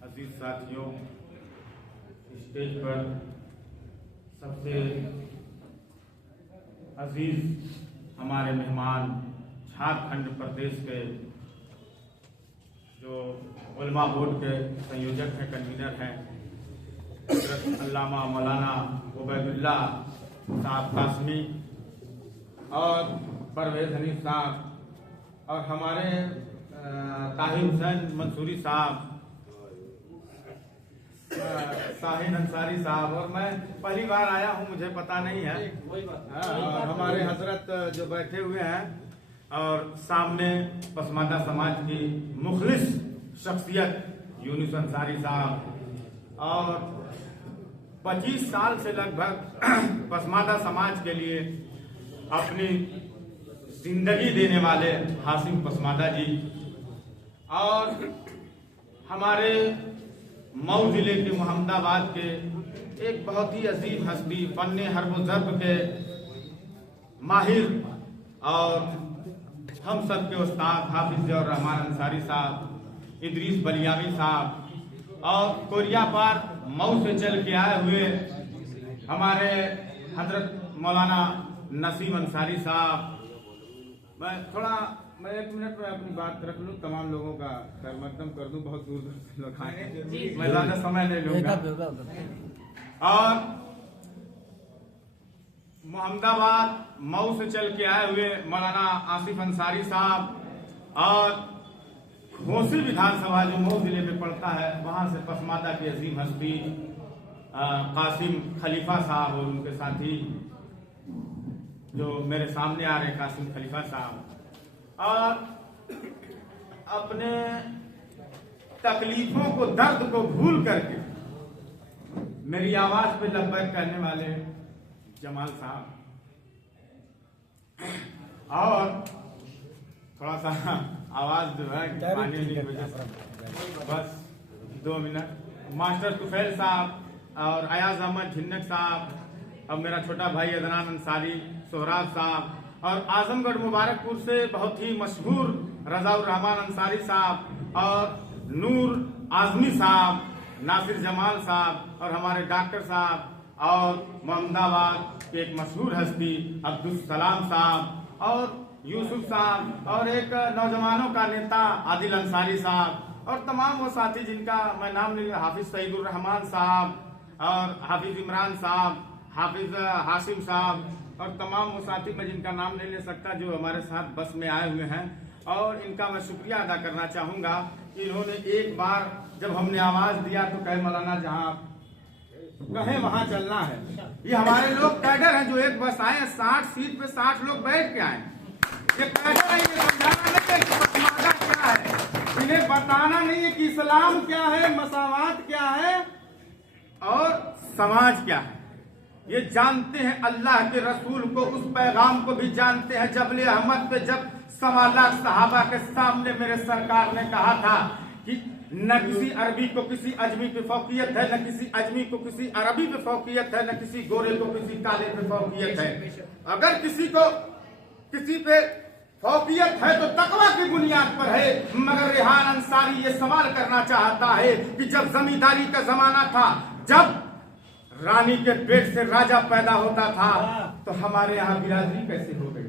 अजीज साथियों, स्टेज पर सबसे अजीज हमारे मेहमान झारखंड प्रदेश के जो उलमा बोर्ड के संयोजक हैं, कन्वीनर हैं, अल्लामा मौलाना उबैदुल्ला साहब कासमी और परवेज हनीफ साहब और हमारे ताहिर हुसैन मंसूरी साहब, शाहीन अंसारी साहब, और मैं पहली बार आया हूँ, मुझे पता नहीं है। और हमारे हजरत जो बैठे हुए हैं और सामने पसमानदा समाज की मुखलिस शख्सियत यूनुस अंसारी साहब और 25 साल से लगभग पसमानदा समाज के लिए अपनी जिंदगी देने वाले हासिम पसमानदा जी और हमारे मऊ जिले के मोहम्मदाबाद के एक बहुत ही अजीम हस्ती, फन्ने हर्ब ज़र्ब के माहिर और हम सब के उस्ताद हाफिज और रहमान अंसारी साहब, इदरीस बलियावी साहब और कोरिया पार मऊ से चल के आए हुए हमारे हजरत मौलाना नसीम अंसारी साहब। मैं एक मिनट में अपनी बात रख लूँ, तमाम लोगों का खैर मकदम कर दूँ, बहुत दूर दूर से लोग आए हैं, मैं ज़्यादा समय नहीं लूँगा। और मोहम्मदाबाद मऊ से चल के आए हुए मौलाना आसिफ अंसारी साहब और घोसी विधानसभा जो मऊ जिले में पड़ता है, वहाँ से पसमानदा की अजीम हस्ती कासिम खलीफा साहब और उनके साथी जो मेरे सामने आ रहे कासिम खलीफा साहब, और अपने तकलीफों को, दर्द को भूल करके मेरी आवाज पे लब्बैक करने वाले जमाल साहब, और थोड़ा सा आवाज जो है पानी की वजह से बस 2 मिनट, मास्टर तुफैल साहब और अयाज अहमद झिन्नक साहब और मेरा छोटा भाई अदनान अंसारी, सोहराब साहब और आजमगढ़ मुबारकपुर से बहुत ही मशहूर रजाउर रहमान अंसारी साहब और नूर आजमी साहब, नासिर जमाल साहब और हमारे डॉक्टर साहब और मोहम्मदाबाद के एक मशहूर हस्ती अब्दुल सलाम साहब और यूसुफ साहब और एक नौजवानों का नेता आदिल अंसारी साहब और तमाम वो साथी जिनका मैं नाम नहीं, हाफिज सईदुर रहमान साहब और हाफिज इमरान साहब, हाफिज हाशिम साहब और तमाम वो साथी मैं जिनका नाम नहीं ले सकता जो हमारे साथ बस में आए हुए हैं। और इनका मैं शुक्रिया अदा करना चाहूँगा कि इन्होंने एक बार जब हमने आवाज़ दिया तो कहे मौलाना जहाँ कहे वहाँ चलना है। ये हमारे लोग कैडर हैं जो एक बस आए, 60 सीट पे 60 लोग बैठ के आए। ये कैडर है, ये समझाना नहीं है कि पसमानदा क्या है, इन्हें बताना नहीं है कि इस्लाम क्या है, मसावात क्या है और समाज क्या है। ये जानते हैं अल्लाह के रसूल को, उस पैगाम को भी जानते हैं। जबले अहमद पे जब 1.25 लाख सहाबा के सामने मेरे सरकार ने कहा था कि न किसी अरबी को किसी अजमी पे फौकियत है, न किसी अजमी को किसी अरबी पे फौकियत है, न किसी गोरे को किसी काले पे फौकियत है। अगर किसी को किसी पे फौकियत है तो तकवा की बुनियाद पर है। मगर रेहान अंसारी ये सवाल करना चाहता है कि जब जमींदारी का जमाना था, जब रानी के पेट से राजा पैदा होता था, तो हमारे यहाँ बिरादरी कैसे हो गई?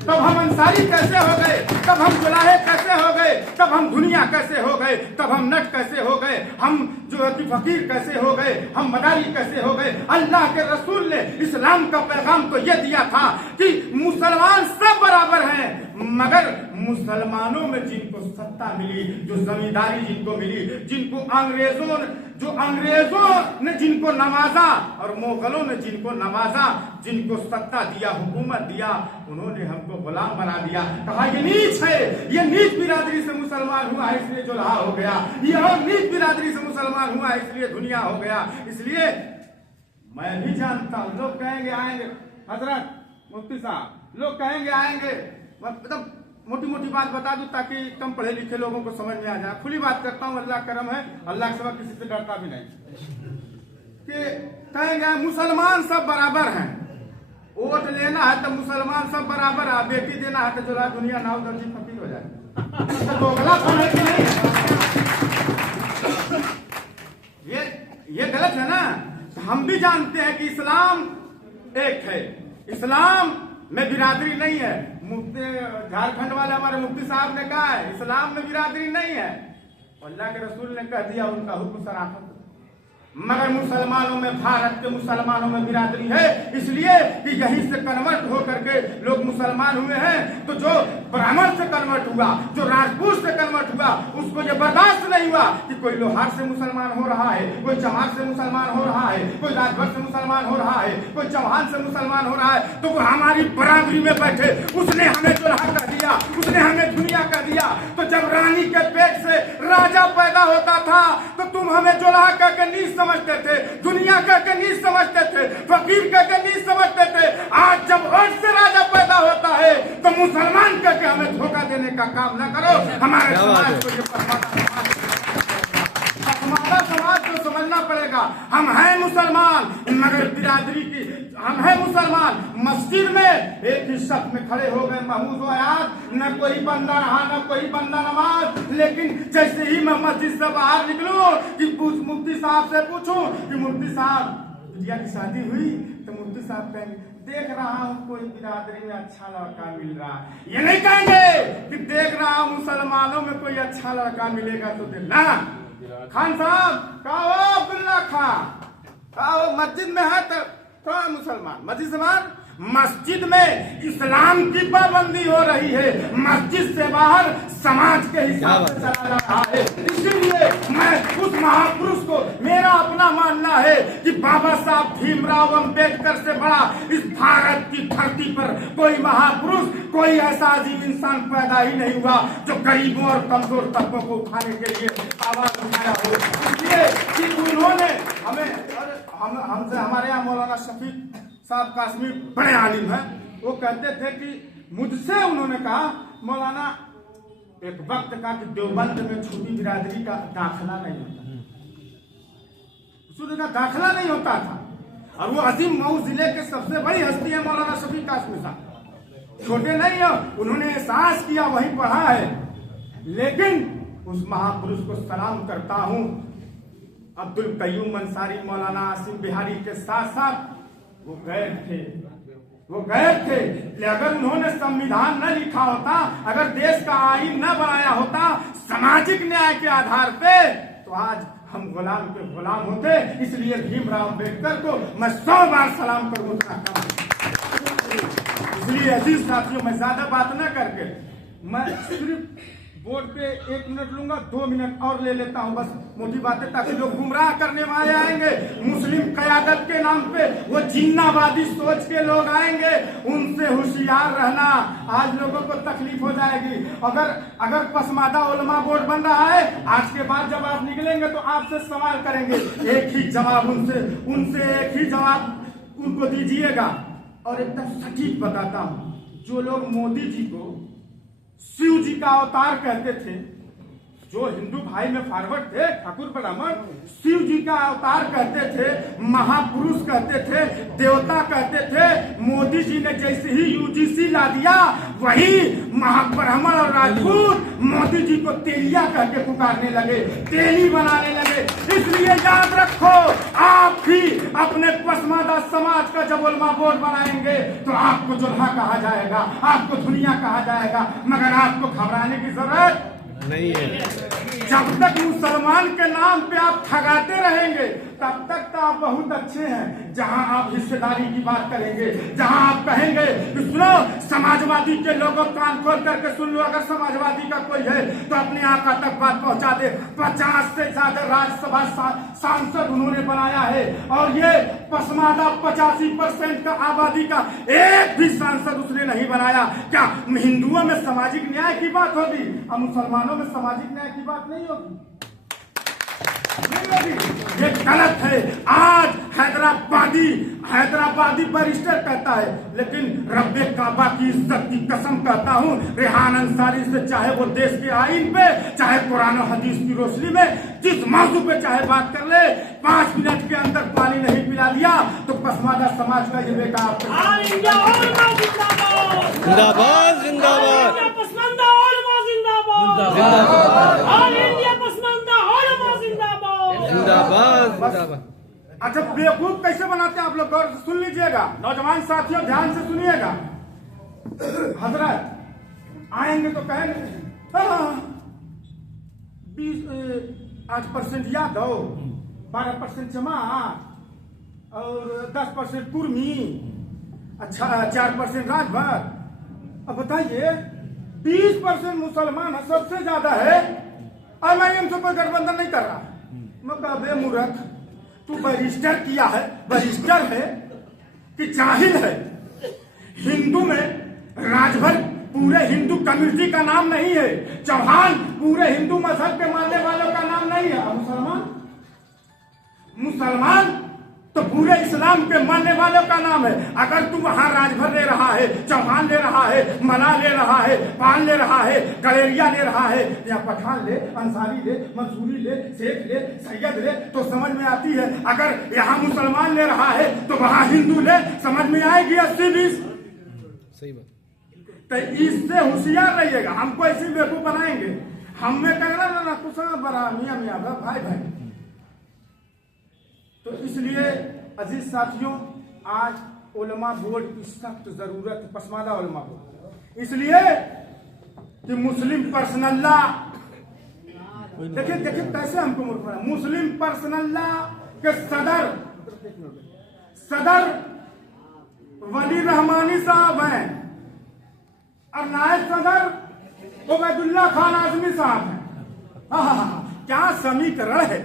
तब हम अंसारी कैसे हो गए? तब हम जुलाहे कैसे हो गए? तब हम दुनिया कैसे हो गए? तब हम नट कैसे हो गए? हम जो है कि फकीर कैसे हो गए? हम मदारी कैसे हो गए? अल्लाह के रसूल ने इस्लाम का पैगाम तो ये दिया था कि मुसलमान सब बराबर हैं, मगर मुसलमानों में जिनको सत्ता मिली, जो जमींदारी जिनको मिली, जिनको अंग्रेजों ने जिनको नवाजा और मुगलों ने जिनको नवाजा, जिनको सत्ता दिया, हुकूमत दिया, उन्होंने हमको गुलाम बना दिया। कहा ये नीच है, ये नीच बिरादरी से मुसलमान हुआ है इसलिए जुल्हा हो गया, ये और नीच बिरादरी से मुसलमान हुआ है इसलिए दुनिया हो गया। इसलिए मैं भी जानता हूँ, लोग कहेंगे आएंगे, हजरत मुफ्ती साहब लोग कहेंगे आएंगे, मतलब मोटी मोटी बात बता दूं ताकि कम पढ़े लिखे लोगों को समझ में आ जाए। खुली बात करता हूं, अल्लाह करम है, अल्लाह के सिवा किसी से डरता भी नहीं। कि कहेंगे मुसलमान सब बराबर हैं, वोट लेना है तो मुसलमान सब बराबर है, बेटी देना है तो जो दुनिया नाव दर्जी फकीर हो जाए, तो दोगला समझ कि नहीं? ये गलत है ना। हम भी जानते हैं कि इस्लाम एक है, इस्लाम में बिरादरी नहीं है। मुफ्ती झारखंड वाले हमारे मुफ्ती साहब ने कहा है इस्लाम में बिरादरी नहीं है, अल्लाह के रसूल ने कह दिया, उनका हुक्म सराहत। मगर मुसलमानों में, भारत के मुसलमानों में बिरादरी है, इसलिए कि यहीं से कन्वर्ट होकर के लोग मुसलमान हुए हैं। तो जो ब्राह्मण से कन्वर्ट हुआ, जो राजपूत से कन्वर्ट हुआ, उसको ये बर्दाश्त नहीं हुआ कि कोई लोहार से मुसलमान हो रहा है, कोई चमार से मुसलमान हो रहा है, कोई राजभर से मुसलमान हो रहा है, कोई चौहान से मुसलमान हो रहा है, तो वो हमारी बराबरी में बैठे, उसने हमें दुल्हा कर दिया, उसने हमें दुनिया कर दिया। तो जब रानी के पेट से राजा पैदा होता था तो तुम हमें दुल्हा करके नीच समझते थे, दुनिया करके नीच समझते थे, फकीर करके नीच समझते थे। आज जब अर्थ से राजा पैदा होता है तो मुसलमान करके हमें धोखा देने का काम न करो। हमारे समाज को पसमानदा समाज को समझना पड़ेगा। हम हैं मुसलमान, मगर बिरादरी की हम हैं मुसलमान। मस्जिद में एक ही शख्स में खड़े हो गए महमूद आयात, न कोई बंदा रहा न कोई बंदा नमाज। लेकिन जैसे ही मैं मस्जिद से बाहर निकलूं कि मुफ्ती साहब से पूछूं कि मुफ्ती साहब बिटिया की शादी हुई, तो मुफ्ती साहब कहेंगे देख रहा हूं कोई बिरादरी में अच्छा लड़का मिल रहा है। ये नहीं कहेंगे कि देख रहा हूं मुसलमानों में कोई अच्छा लड़का मिलेगा तो देखना। खान साहब कहो, अब्दुल्ला खान कहो, मस्जिद में है तो मुसलमान, मस्जिद से बाहर, मस्जिद में इस्लाम की पाबंदी हो रही है, मस्जिद से बाहर समाज के हिसाब से चला जा रहा है। इसीलिए मैं उस महापुरुष को, मेरा अपना मानना है कि बाबा साहब भीमराव अम्बेडकर से बड़ा इस भारत की धरती पर कोई महापुरुष, कोई ऐसा अजीम इंसान पैदा ही नहीं हुआ जो गरीबों और कमजोर तबकों को उठाने के लिए आवाज उठाया हो। इसलिए कि उन्होंने हमसे, हमारे यहाँ मौलाना शफीक साहब काश्मीर बड़े आलिम हैं, वो कहते थे कि मुझसे उन्होंने कहा मौलाना एक वक्त का कि देवबंद में छोटी बिरादरी का दाखिला नहीं होता, का दाखिला नहीं होता था। और वो अजीम मऊ जिले के सबसे बड़ी हस्ती है मौलाना शफीक काश्मीर साहब, छोटे नहीं हो, उन्होंने एहसास किया, वहीं पढ़ा है। लेकिन उस महापुरुष को सलाम करता हूं। अब्दुल कयूम अंसारी, मौलाना आसिम बिहारी के साथ साथ वो गए थे। अगर उन्होंने संविधान न लिखा होता, अगर देश का आईन न बनाया होता सामाजिक न्याय के आधार पे, तो आज हम गुलाम के गुलाम होते। इसलिए भीमराव अम्बेडकर को मैं 100 बार सलाम करूं, उतना कम। इसलिए अजीज साथियों, मैं ज्यादा बात न करके मैं सिर्फ बोर्ड पे 1 मिनट लूंगा, 2 मिनट और ले लेता हूं, बस मोटी बातें, ताकि लोग गुमराह करने वाले आएंगे, मुस्लिम कयादत के नाम पे वो जिन्नावादी सोच के लोग आएंगे, उनसे होशियार रहना। आज लोगों को तकलीफ हो जाएगी। अगर पसमादा उलमा बोर्ड बन रहा है, आज के बाद जब आप निकलेंगे तो आपसे सवाल करेंगे, एक ही जवाब उनसे एक ही जवाब उनको दीजिएगा। और एकदम सटीक बताता हूं, जो लोग मोदी जी को शिव जी का अवतार कहते थे, जो हिंदू भाई में फॉरवर्ड थे, ठाकुर ब्राह्मण, शिव जी का अवतार कहते थे, महापुरुष कहते थे, देवता कहते थे, मोदी जी ने जैसे ही यूजीसी ला दिया, वही महाब्राह्मण और राजपूत मोदी जी को तेलिया कह के पुकारने लगे, तेली बनाने लगे। इसलिए याद रखो, आप भी अपने पसमादा समाज का जब उलमा बोर्ड बनाएंगे तो आपको जोधा कहा जाएगा, आपको दुनिया कहा जाएगा, मगर आपको घबराने की जरूरत नहीं है। जब तक मुसलमान के नाम पे आप ठगाते रहेंगे, तब तक तो आप बहुत अच्छे हैं। जहां आप हिस्सेदारी की बात करेंगे, जहां आप कहेंगे कि सुनो समाजवादी के लोगों कान खोल करके सुन लो, अगर समाजवादी का कोई है तो अपने आका तक बात पहुंचा दे। 50 से ज्यादा राज्यसभा सांसद उन्होंने बनाया है, और ये पसमादा 85% का आबादी का एक भी सांसद उसने नहीं बनाया। क्या हिंदुओं में सामाजिक न्याय की बात होगी और मुसलमानों में सामाजिक न्याय की बात नहीं होगी? ये गलत है। आज हैदराबादी हैदराबादी बैरिस्टर कहता है, लेकिन रब्बे काबा की इज्जत की कसम कहता हूँ, रेहान अंसारी से चाहे वो देश के आईन पे, चाहे कुरान और हदीस की रोशनी में जिस मौजू पे चाहे बात कर ले, 5 मिनट के अंदर पानी नहीं पिला दिया तो पसमादा समाज का ये बेकार। जिंदाबाद जिंदाबाद पसमानदा उलमा जिंदाबाद जिंदाबाद। अच्छा, बेवकूफ कैसे बनाते हैं आप लोग, गौर से सुन लीजिएगा। नौजवान साथियों ध्यान से सुनिएगा। हजरत आएंगे तो कहेंगे 8% याद हो, 12% जमा और 10% कुर्मी, अच्छा 4% राजभर। अब बताइए 20% मुसलमान है, सबसे ज्यादा है, और मैं इनसे कोई गठबंधन नहीं कर रहा। मैं कहा मूर्ख, तू बैरिस्टर किया है, बैरिस्टर है कि जाहिल है? हिंदू में राजभर पूरे हिंदू कम्युनिटी का नाम नहीं है, चौहान पूरे हिंदू मजहब के मानने वालों का नाम नहीं है। मुसलमान तो पूरे इस्लाम के मानने वालों का नाम है। अगर तू वहां राजभर ले रहा है, चौहान ले रहा है, मना ले रहा है, पाल ले रहा है, गलेरिया ले रहा है, या पठान ले, अंसारी ले, मंसूरी ले, शेख ले, सैयद ले, तो समझ में आती है। अगर यहाँ मुसलमान ले रहा है तो वहां हिंदू ले, समझ में आएगी 80-20। सही बात। तो इससे होशियार रहिएगा, हमको ऐसी बेवकूफ बनाएंगे। हमें कहना ना कुछ बड़ा मियाँ भाई भाई। तो इसलिए अजीज साथियों, आज उलमा बोर्ड की सख्त जरूरत है, पसमादा उलमा बोर्ड, इसलिए कि मुस्लिम पर्सनल लॉ, देखिए कैसे हमको मूर्ख बना। मुस्लिम पर्सनल लॉ के सदर वली रहमानी साहब हैं और नायब सदर उबैदुल्ला खान आजमी साहब हैं। क्या समीकरण है,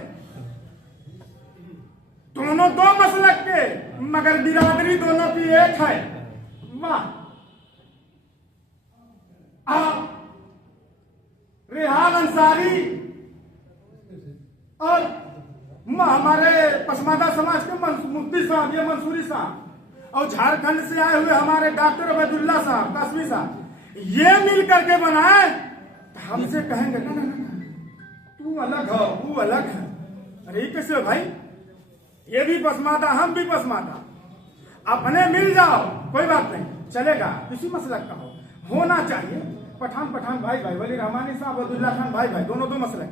दोनों 2 मसलक के, मगर बिरादरी दोनों की एक है। वाह। रेहान अंसारी और हमारे पसमादा समाज के मुफ्ती साहब, ये मंसूरी साहब, और झारखंड से आए हुए हमारे डॉक्टर उबैदुल्ला साहब, कासमी साहब, ये मिल करके बनाए तो हमसे कहेंगे ना तू अलग हो, तू अलग है। अरे कैसे भाई, ये भी पसमादा, हम भी पसमादा, अपने मिल जाओ, कोई बात नहीं, चलेगा। किसी मसलक का होना चाहिए। पठान भाई भाई, वली रहमानी साहब, अब्दुल्ला खान भाई भाई, दोनों 2 मसलक।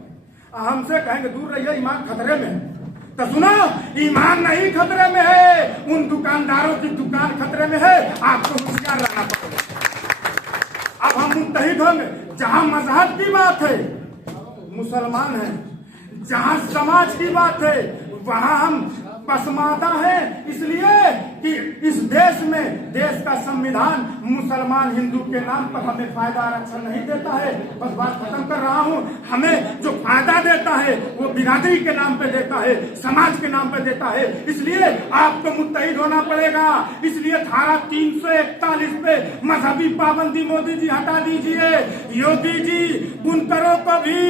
हमसे कहेंगे दूर रहिए, ईमान खतरे में है। तो सुनो, ईमान नहीं खतरे में है, उन दुकानदारों की दुकान खतरे में है। आपको होशियार रहना पड़ेगा। अब हम मुत्तहिद होंगे। जहां मजहब की बात है, मुसलमान है, जहां समाज की बात है, वहां हम पसमादा है। इसलिए कि इस देश में, देश का संविधान मुसलमान हिंदू के नाम पर हमें फायदा आरक्षण नहीं देता है। बस बात खत्म कर रहा हूं। हमें जो फायदा देता है वो बिरादरी के नाम पे देता है, समाज के नाम पे देता है। इसलिए आपको मुत्तहिद होना पड़ेगा। इसलिए धारा 341 पे मजहबी पाबंदी मोदी जी हटा दीजिए। योगी जी बुनकरों को भी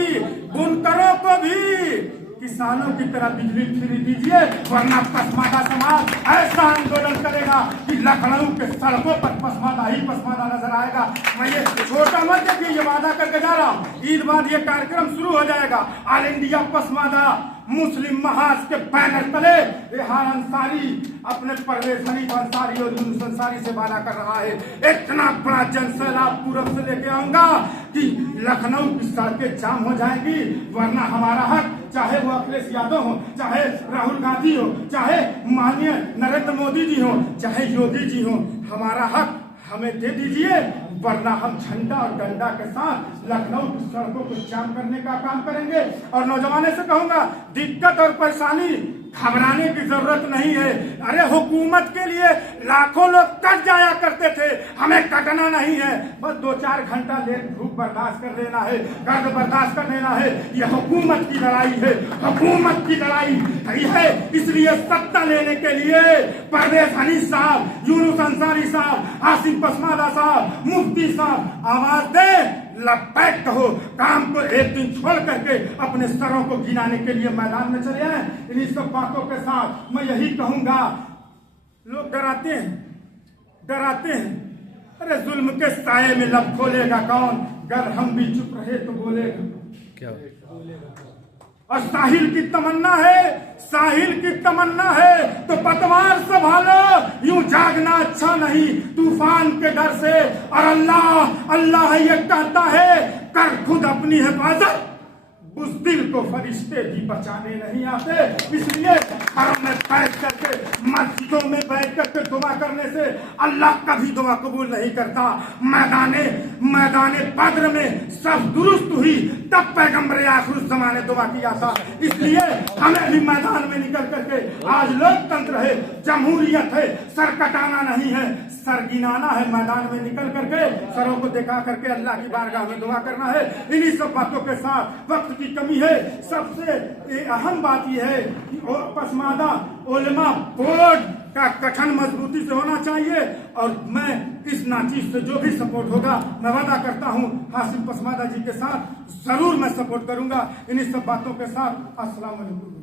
किसानों की तरह बिजली फ्री दीजिए, वरना पसमादा समाज ऐसा आंदोलन करेगा कि लखनऊ के सड़कों पर पसमादा ही पसमादा नजर आएगा। मैं ये छोटा मत देखिए, ये वादा करके जा रहा हूँ, ईद बाद ये कार्यक्रम शुरू हो जाएगा। ऑल इंडिया पसमादा मुस्लिम महाज के बैनर तले रेहान अंसारी अपने परवेज हनीफ अंसारी और यूनुस अंसारी से वादा कर रहा है, इतना बड़ा जनसैलाब पूरब से लेके आऊंगा कि लखनऊ की सड़कें जाम हो जाएंगी। वरना हमारा हक, चाहे वो अखिलेश यादव हो, चाहे राहुल गांधी हो, चाहे माननीय नरेंद्र मोदी जी हो, चाहे योगी जी हो, हमारा हक हमें दे दीजिए, वरना हम झंडा और डंडा के साथ लखनऊ की सड़कों को जाम करने का काम करेंगे। और नौजवानों से कहूंगा, दिक्कत और परेशानी घबराने की जरूरत नहीं है। अरे हुकूमत के लिए लाखों लोग कट जाया करते थे, हमें कटना नहीं है। बस 2-4 घंटा लेट धूप बर्दाश्त कर लेना है, गर्द बर्दाश्त कर लेना है। यह हुकूमत की लड़ाई है, हुकूमत की लड़ाई है। इसलिए सत्ता लेने के लिए परवेज हनीफ साहब, यूनुस अंसारी साहब, आसिफ पसमादा साहब, मुफ्ती साहब आवाज दे, लपैक कहो, काम को एक दिन छोड़ करके अपने सरों को गिनाने के लिए मैदान में चले आए। इन्हीं सब बातों के साथ मैं यही कहूंगा लोग डराते हैं। अरे जुल्म के साये में लब खोलेगा कौन, अगर हम भी चुप रहे तो बोलेगा क्या और साहिल की तमन्ना है तो पतवार संभालो, यूं जागना अच्छा नहीं तूफान के डर से। और अल्लाह ये कहता है कर खुद अपनी हिफाजत, बुज़दिल को फरिश्ते भी बचाने नहीं आते। इसलिए घरों में बैठ करके, मस्जिदों में बैठ करके दुआ करने से अल्लाह कभी दुआ कबूल नहीं करता। मैदाने बद्र में सब दुरुस्त हुई तब पैगंबर आखिर ज़माने दुआ किया था। इसलिए हमें भी मैदान में निकल करके, आज लोकतंत्र है, जमहूरियत है, सर कटाना नहीं है, सर गिनाना है। मैदान में निकल करके सरों को दिखा करके अल्लाह की बारगाह में दुआ करना है। इन्हीं सब बातों के साथ वक्त की कमी है। सबसे अहम बात यह है कि पसमानदा उलेमा बोर्ड का गठन मजबूती से होना चाहिए। और मैं इस नाचीज से जो भी सपोर्ट होगा, मैं वादा करता हूं हासिम पसमानदा जी के साथ जरूर मैं सपोर्ट करूंगा। इन्हीं सब बातों के साथ अस्सलाम वालेकुम।